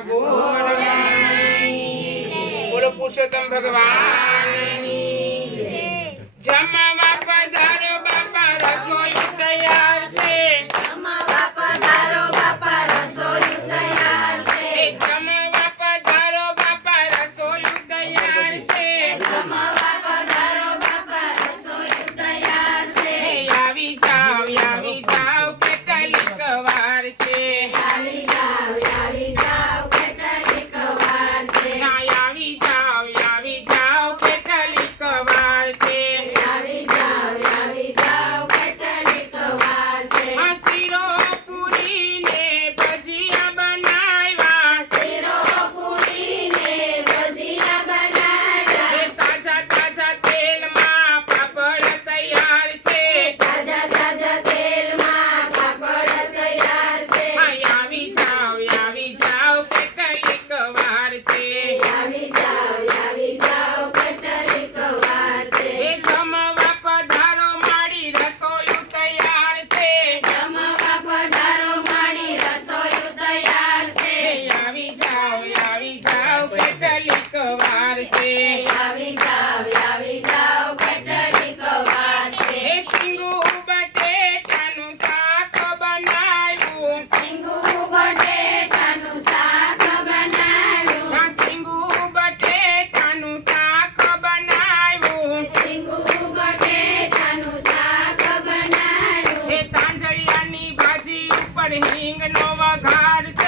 બોલો પુરુષોત્તમ ભગવાન જમવા પધારો બાપા રસોઈ તૈયાર છે જમવા પધારો બાપા રસોઈ તૈયાર છે જમવા પધારો બાપા રસોઈ તૈયાર છે જમવા પધારો બાપા રસોઈ તૈયાર છે આવી જાઓ કેટલીક વાર છે આવી જાઓ કેટલીક વાર છે આવી જાઓ કેટલીક વાર છે આવી જાઓ કેટલીક વાર છે શીરો પૂરી ને ભજીયા બનાવ્યા શીરો પૂરી ને ભજીયા બનાવ્યા તાજા તેલમાં પાપડ તૈયાર છે તાજા તેલમાં પાપડ તૈયાર છે આવી જાઓ કેટલીક વાર છે આવી જાઓ કેટલીક વાર છે જમવા પધારો મારી રસોઈ તૈયાર છે જમવા પધારો મારી રસોઈ તૈયાર છે આવી જાઓ કેટલીક વાર છે આવી જાઓ કેટલીક વાર છે સિંગુ બટેટાનું શાક બનાવ્યું સિંગુ બટેટાનું શાક બનાવ્યું સિંગુ બટેટાનું શાક બનાવ્યું સિંગુ બટેટાનું શાક બનાવ્યું તાંજળિયાની ભાજી ઉપર હિંગનો વઘાર છે